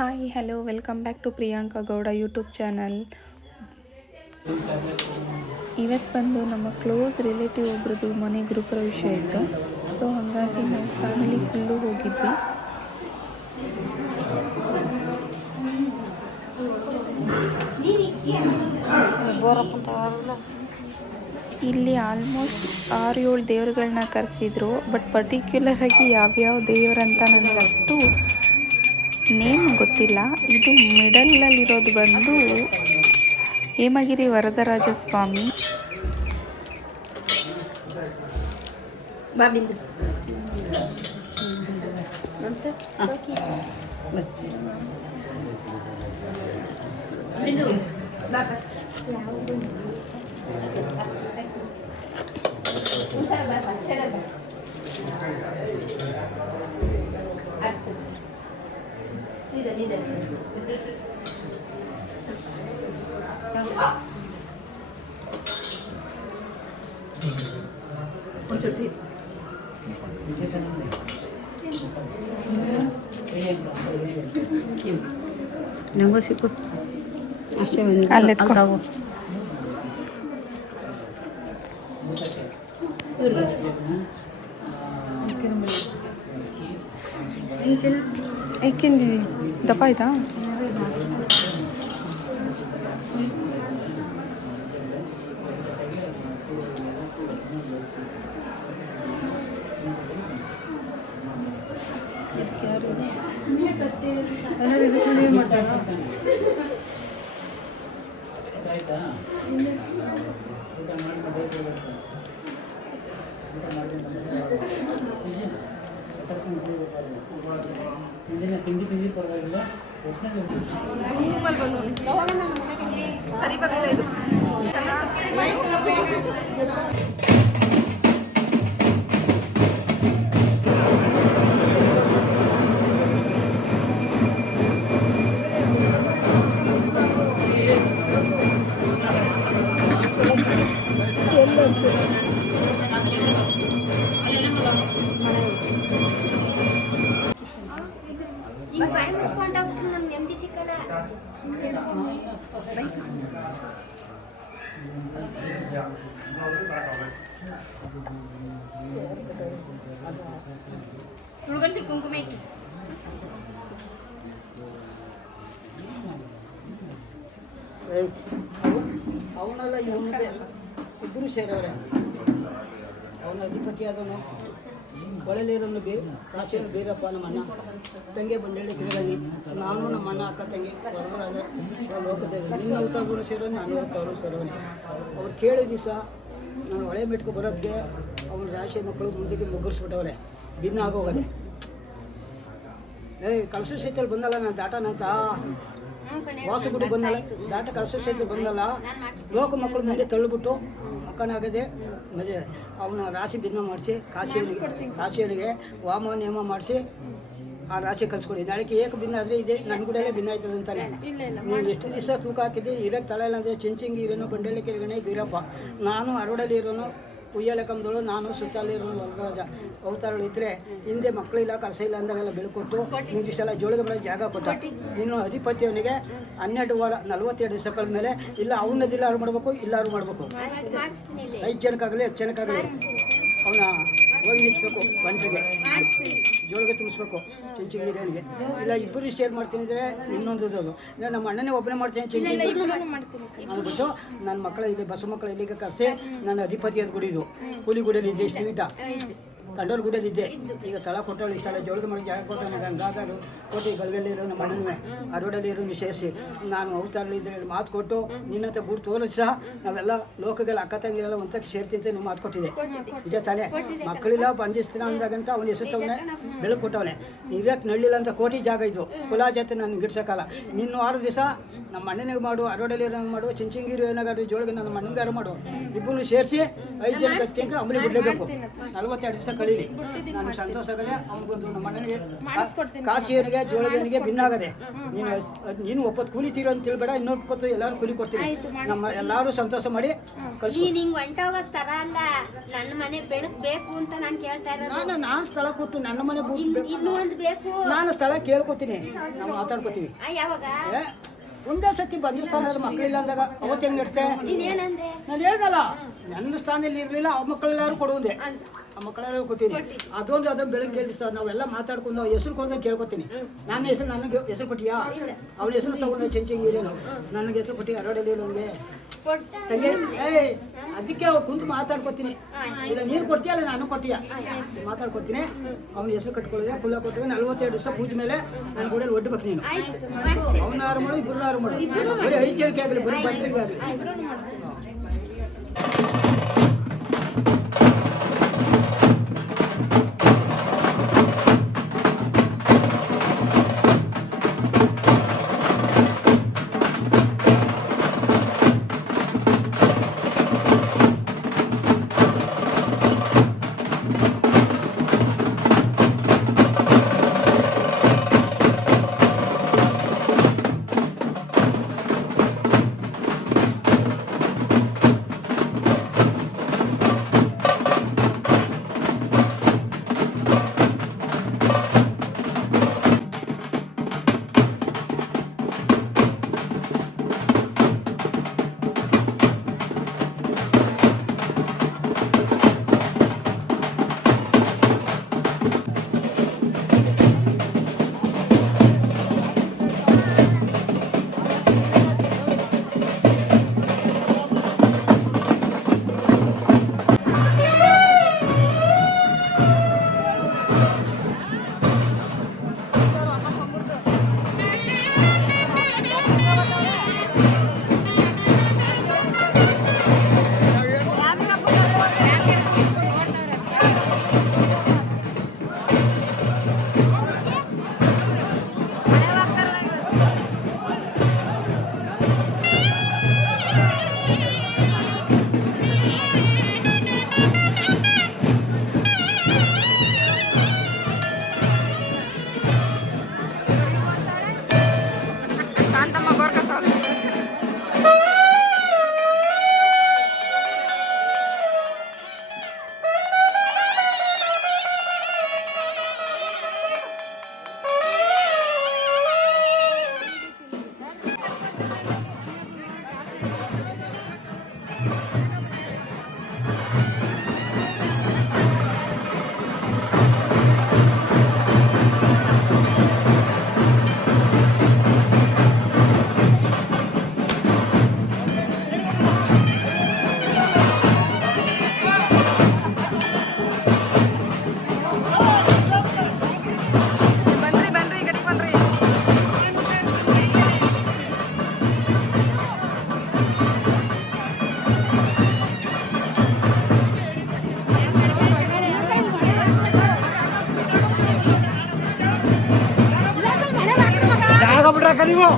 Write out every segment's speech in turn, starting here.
Hi hello welcome back to Priyanka Gowda YouTube channel. ಇವತ್ತು ಬಂದು ನಮ್ಮ ಕ್ಲೋಸ್ ರಿಲೇಟಿವ್ ಒಬ್ರದ್ದು ಮನೆ ಗೃಹಪ್ರವೇಶ ಇತ್ತು. ಸೊ ಹಾಗಾಗಿ ನಾವು ಫ್ಯಾಮಿಲಿ ಫುಲ್ಲು ಹೋಗಿದ್ವಿ. ಇಲ್ಲಿ ಆಲ್ಮೋಸ್ಟ್ 6-7 ದೇವರುಗಳನ್ನ ಕರೆಸಿದ್ರು. ಬಟ್ ಪರ್ಟಿಕ್ಯುಲರ್ ಆಗಿ ಯಾವ್ಯಾವ ದೇವರಂತ ನನಗೆ ಅಷ್ಟು ನೇಮ್ ಗೊತ್ತಿಲ್ಲ. ಇದು ಮಿಡಲಲ್ಲಿರೋದು ಬಂದು ಹೇಮಗಿರಿ ವರದರಾಜ ಸ್ವಾಮಿ. ನಂಗೂ ಸಿಕ್ಕು ಅಷ್ಟೇ ಅಲ್ಲೇ ತಾವು ಏಕೆಂದು ದಪ್ಪ ಆಯ್ತಾ? ತಿಂಡಿ ಪರವಾಗಿಲ್ಲ. ಸರಿ ಬರಲಿಲ್ಲ ಇದು. ಕುಂಕುಮ ಅವನೆಲ್ಲ ಇಬ್ಬರು ಸೇರವ್ರೆ. ಅವನ ಅಧಿಪತಿ ಆದವನು ಹೊಳೆಲಿರೋನು ಕಾಶಿಯನ್ನು ಬೀರಪ್ಪ ನಮ್ಮ ಅಣ್ಣ ತಂಗಿ ಬಂಡೇಳಿ ಗಿರಿಗಣಿ, ನಾನು ನಮ್ಮ ಅಣ್ಣ ಅಕ್ಕ ತಂಗಿ ವರದರಾಜ ಲೋಕದೇವಿ. ನಿನ್ನ ಊಟಗಳು ಸೇರೋನು ನಾನು ಊಟವರು ಸೇರೋನು. ಅವ್ರು ಕೇಳಿದ ದಿವಸ ನಾನು ಹೊಳೆ ಮೆಟ್ಕೊ ಬರೋದಕ್ಕೆ ಅವನ ರಾಶಿ ಮಕ್ಕಳು ಮುಂದಕ್ಕೆ ಮುಗ್ಗಿಸ್ಬಿಟ್ಟವ್ರೆ. ಭಿನ್ನ ಆಗೋಗದೆ ಕಳಸ ಸೈತಲ್ಲಿ ಬಂದಲ್ಲ ನಾನು ದಾಟನಂತ ವಾಸುಗುಡಿ ಬಂದಲ್ಲ ದಾಟ ಕಳಸ ಸೈತಲ್ಲಿ ಬಂದಲ್ಲ ಲೋಕ ಮಕ್ಕಳು ಮುಂದೆ ತಳ್ಳಿಬಿಟ್ಟು ಮಕ್ಕಳಾಗದೆ ಮದುವೆ ಅವನ ರಾಶಿ ಭಿನ್ನ ಮಾಡಿಸಿ ಕಾಶಿಯವನಿಗೆ ವಾಮ ನೇಮ ಮಾಡಿಸಿ ಆ ರಾಶಿ ಕಳಿಸ್ಕೊಡಿ. ನಾಳೆಗೆ ಏಕ ಭಿನ್ನ ಆದರೆ ಇದೆ ನನ್ನ ಗುಡಿಯಲ್ಲೇ ಭಿನ್ನ ಆಯ್ತದೆ ಅಂತಾನೆ. ನೀವು ಎಷ್ಟು ದಿವಸ ತೂಕ ಹಾಕಿದ್ದೆ ಇರೋಕ್ಕೆ ತಲೆ ಇಲ್ಲ ಅಂದರೆ ಚಿಂಚಿಂಗಿ ಇರೋನು ಬಂಡೇಳಿ ಕೆರೆಗಣೆ ಬೀರಪ್ಪ, ನಾನು ಅರೋಡಲ್ಲಿ ಇರೋನು ಉಯ್ಯಾಲೆ ಕಂಬದಳು, ನಾನು ಸುತ್ತಲ್ಲಿ ಇರೋನು ವರದರಾಜ ಅವತಾರಗಳು ಇದ್ದರೆ ಹಿಂದೆ ಮಕ್ಕಳಿಲ್ಲ ಕಳಸ ಇಲ್ಲ ಅಂದಾಗೆಲ್ಲ ಬೆಳ್ಕೊಟ್ಟು ನಿಮ್ಗೆ ಇಷ್ಟೆಲ್ಲ ಜೋಳಿಗೆ ಬೆಳೆ ಜಾಗ ಕೊಟ್ಟ. ಇನ್ನು ಅಧಿಪತಿಯವನಿಗೆ 12 ವಾರ 42 ದಿವಸ ಕಳೆದ ಮೇಲೆ ಇಲ್ಲ ಅವನದಿಲ್ಲಾರು ಮಾಡಬೇಕು ಇಲ್ಲಾರು ಮಾಡಬೇಕು. 5 ಜನಕ್ಕಾಗಲಿ 10 ಜನಕ್ಕಾಗಲಿ ಅವನ ಹೋಗಿ ನಿಲ್ಲಿಸ್ಬೇಕು. ಬಂಟಿಗೆ ಜೋಳಿಗೆ ತುಂಬಿಸ್ಬೇಕು ಚಿಂಚಿಗೆ ಹಿರಿಯನಿಗೆ. ಇಲ್ಲ ಇಬ್ಬರು ಶೇರ್ ಮಾಡ್ತೀನಿ ಅಂದರೆ ಇನ್ನೊಂದು ಅದು ಇಲ್ಲ ನಮ್ಮ ಅಣ್ಣನೇ ಒಬ್ಬನೇ ಮಾಡ್ತೀನಿ ಚಿಂಚಿಗೆ ಅಂದ್ಬಿಟ್ಟು ನನ್ನ ಮಕ್ಕಳ ಇಲ್ಲಿ ಬಸವ ಮಕ್ಕಳ ಇಲ್ಲಿಗೆ ಕರೆಸಿ ನನ್ನ ಅಧಿಪತಿಯಾದ ಗುಡಿ ಇದು. ಕೂಲಿ ಗುಡಿಯಲ್ಲಿ ಇದ್ದೆ ಇಷ್ಟು ಈಟ ಕಂಡೋರ್ ಗುಡಿಯಲ್ಲಿದ್ದೆ. ಈಗ ತಳ ಕೊಟ್ಟವಳು ಇಷ್ಟೆಲ್ಲ ಜೋಳಿಗೆ ಮಾಡಿ ಜಾಗ ಕೊಟ್ಟವನು ಗಂಗಾಧರು ಕೋಟಿ ಗಳಿಗೆಲ್ಲಿರೋ ನಮ್ಮ ಅಣ್ಣನೂ ಅರೋಡಲ್ಲಿ ಇರೋ ಸೇರಿಸಿ ನಾನು ಅವತಾರಲ್ಲಿದ್ದರೆ ಮಾತು ಕೊಟ್ಟು ನಿನ್ನಂತ ಗೂಡು ತೋರಿಸಿ ಸಹ ನಾವೆಲ್ಲ ಲೋಕಗೆಲ್ಲ ಅಕ್ಕ ತಂಗಿರೆಲ್ಲ ಒಂದಕ್ಕೆ ಸೇರ್ತಿಂತ ನೀವು ಮಾತು ಕೊಟ್ಟಿದೆ. ನಿಜ ತಾನೇ? ಮಕ್ಕಳಿಲ್ಲ ಬಂಧಿಸ್ತೀನ ಅಂದಾಗಂತ ಅವನು ಎಸುತ್ತವನೇ ಬೆಳಕು ಕೊಟ್ಟವನೇ. ಇರಕ್ಕೆ ನಳ್ಳಿಲ್ಲ ಅಂತ ಕೋಟಿ ಜಾಗ ಇದು ಕುಲ ಜಾತಿ ನಾನು ಗಿಡ್ಸೋಕ್ಕಲ್ಲ. ನಿನ್ನ 6 ದಿವಸ ನಮ್ಮ ಅಣ್ಣನಿಗೆ ಮಾಡು, ಅರೋಡಲ್ಲಿ ಮಾಡು, ಚಿಂಚಿಂಗಿರು ಏನಾಗಾದ್ರು ಜೋಳಿಗೆ ನನ್ನ ಮಣ್ಣಂಗಾರು ಮಾಡು. ಇಬ್ಬರು ಸೇರಿಸಿ 5 ಜನ ಗಸ್ತಿಂಕ ಅಂಬಲಿ ಬಿಡಲೇಬೇಕು. 42 ದಿವಸ ಕಳಿ ಹೇಳಿನಿ. ನನಗೆ ಸಂತೋಷ ಆಗದೆ. ಅವನಿಗೊಂದು ನಮ್ಮ ಅಣ್ಣನಿಗೆ ಕಾಶಿಯನಿಗೆ ಜೋಳದನಿಗೆ ಭಿನ್ನಾಗದೆ. ನೀನು ಒಪ್ಪತ್ತು ಕೂಲಿ ತೀರೋ ಅಂತ ತಿಳ್ಬೇಡ, ಇನ್ನೊಂದು ಒಪ್ಪತ್ತು ಎಲ್ಲರೂ ಕೂಲಿ ಕೊಡ್ತೀನಿ. ನಮ್ಮ ಎಲ್ಲರೂ ಸಂತೋಷ ಮಾಡಿ ಕಳಿಸಿ. ನೀನು ಹೊಂಟೋಗೋ ಥರ ಅಲ್ಲ, ನನ್ನ ಮನೆ ಬೆಳಗ್ಬೇಕು ಅಂತ ನಾನು ಕೇಳ್ತಾ ಇರೋದು. ನಾನು ಸ್ಥಳ ಕೊಟ್ಟು ನನ್ನ ಮನೆ ಇನ್ನೂ ಒಂದು ಬೇಕು. ನಾನು ಸ್ಥಳ ಕೇಳ್ಕೊತೀನಿ, ನಾವು ಮಾತಾಡ್ಕೊತೀವಿ. ಯಾವಾಗ ಒಂದೇ ಸತಿ ಬಂದ ಸ್ಥಾನದಲ್ಲಿ ಮಕ್ಕಳಿಲ್ಲ ಅಂದಾಗ ಅವತ್ತು ಹೆಂಗ್ ನಡೆಸ್ತೆ? ನೀನೇನಂದೆ? ನಾನು ಹೇಳ್ದಲ್ಲ, ನನ್ನ ಸ್ಥಾನದಲ್ಲಿ ಇರಲಿಲ್ಲ, ಆ ಮಕ್ಕಳೆಲ್ಲರೂ ಕೊಡುವುದೇ, ಆ ಮಕ್ಕಳೆಲ್ಲರೂ ಕೊಟ್ಟಿನಿ. ಅದೊಂದು ಬೆಳಗ್ಗೆ ಕೇಳಿ ಸರ್, ನಾವೆಲ್ಲ ಮಾತಾಡ್ಕೊಂಡು ಹೆಸರು ಕೊಂದಾಗ ಕೇಳ್ಕೊತೀನಿ. ನನ್ನ ಹೆಸರು ನನಗೆ ಹೆಸರು ಕೊಟ್ಟಿಯಾ? ಅವಳ ಹೆಸರು ತಗೊಂಡ ಚೆಂಚಿಂಗಿರೇನು ನನಗೆ ಹೆಸರು ಕೊಟ್ಟಿ ಅರಡಲ್ಲಿ ಇರೋಂಗೆ ತಂಗಿ. ಅದಕ್ಕೆ ಅವ್ರು ಕುಂತು ಮಾತಾಡ್ಕೊತೀನಿ. ಇಲ್ಲ ನೀರು ಕೊಡ್ತೀಯಲ್ಲ, ನಾನು ಕೊಟ್ಟಿಯ ಮಾತಾಡ್ಕೊತೀನಿ. ಅವ್ನ ಹೆಸರು ಕಟ್ಕೊಳ್ಳೋದೆ ಕುಲ್ಲ ಕೊಟ್ಟಿವೆ. 42 ದಿವಸ ಪೂಜೆ ಮೇಲೆ ನನ್ನ ಕೂಡ ಒಡ್ಬೇಕು ನೀನು. ಅವನಾರು ಮಾಡು, ಇಬ್ಬರು ಮಾಡು, ಬರೀ ಐಚರಿಕೆ ಆಗಲಿ, ಬರೀ ಬಂದ್ರಿಗೆ ಆಗಲಿ. ನೀವು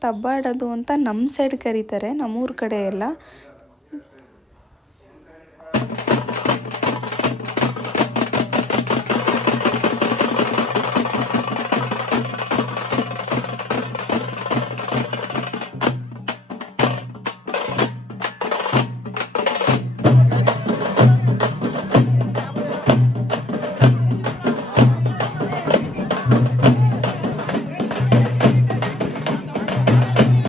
ತಬ್ಬಾಡೋದು ಅಂತ ನಮ್ಮ ಸೈಡ್ ಕರೀತಾರೆ, ನಮ್ಮೂರ ಕಡೆ ಎಲ್ಲ.